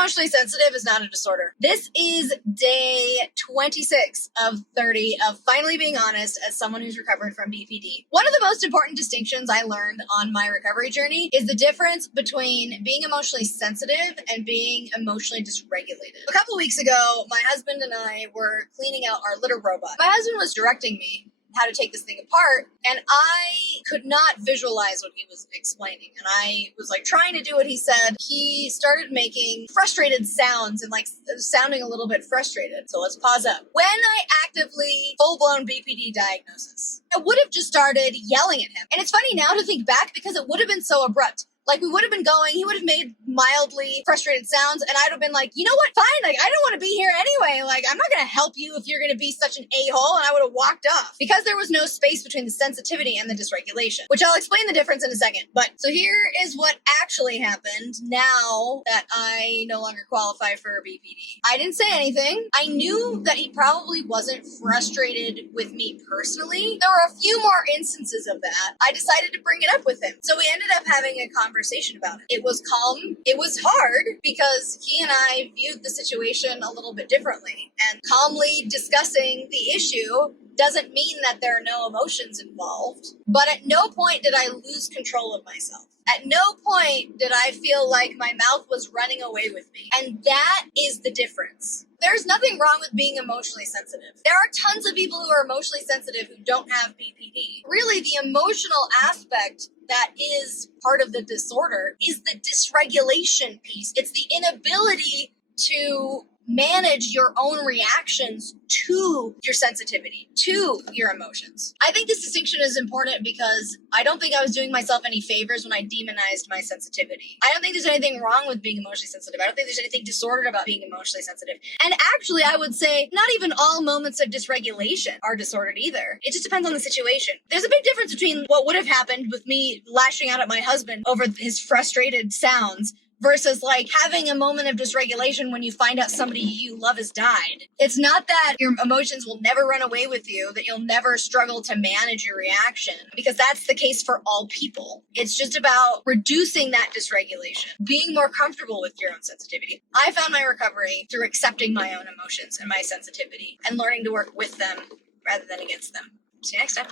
emotionally sensitive is not a disorder. This is day 26 of 30 of finally being honest as someone who's recovered from BPD. One of the most important distinctions I learned on my recovery journey is the difference between being emotionally sensitive and being emotionally dysregulated. A couple weeks ago, my husband and I were cleaning out our litter robot. My husband was directing me how to take this thing apart, and I could not visualize what he was explaining. And I was like trying to do what he said. He started making frustrated sounds and like sounding a little bit frustrated. So let's pause up. When I actively full-blown BPD diagnosis, I would have just started yelling at him. And it's funny now to think back because it would have been so abrupt. Like, we would have been going, he would have made mildly frustrated sounds, and I'd have been like, you know what, fine, like, I don't want to be here anyway, like, I'm not going to help you if you're going to be such an a-hole, and I would have walked off. Because there was no space between the sensitivity and the dysregulation, which I'll explain the difference in a second. But, so here is what actually happened now that I no longer qualify for BPD. I didn't say anything. I knew that he probably wasn't frustrated with me personally. There were a few more instances of that. I decided to bring it up with him. So we ended up having a conversation about it. It was calm. It was hard because he and I viewed the situation a little bit differently. And calmly discussing the issue doesn't mean that there are no emotions involved. But at no point did I lose control of myself. At no point did I feel like my mouth was running away with me. And that is the difference. There's nothing wrong with being emotionally sensitive. There are tons of people who are emotionally sensitive who don't have BPD. Really, the emotional aspect that is part of the disorder is the dysregulation piece. It's the inability to manage your own reactions to your sensitivity, to your emotions. I think this distinction is important because I don't think I was doing myself any favors when I demonized my sensitivity. I don't think there's anything wrong with being emotionally sensitive. I don't think there's anything disordered about being emotionally sensitive. And actually, I would say not even all moments of dysregulation are disordered either. It just depends on the situation. There's a big difference between what would have happened with me lashing out at my husband over his frustrated sounds versus like having a moment of dysregulation when you find out somebody you love has died. It's not that your emotions will never run away with you, that you'll never struggle to manage your reaction, because that's the case for all people. It's just about reducing that dysregulation, being more comfortable with your own sensitivity. I found my recovery through accepting my own emotions and my sensitivity and learning to work with them rather than against them. See you next time.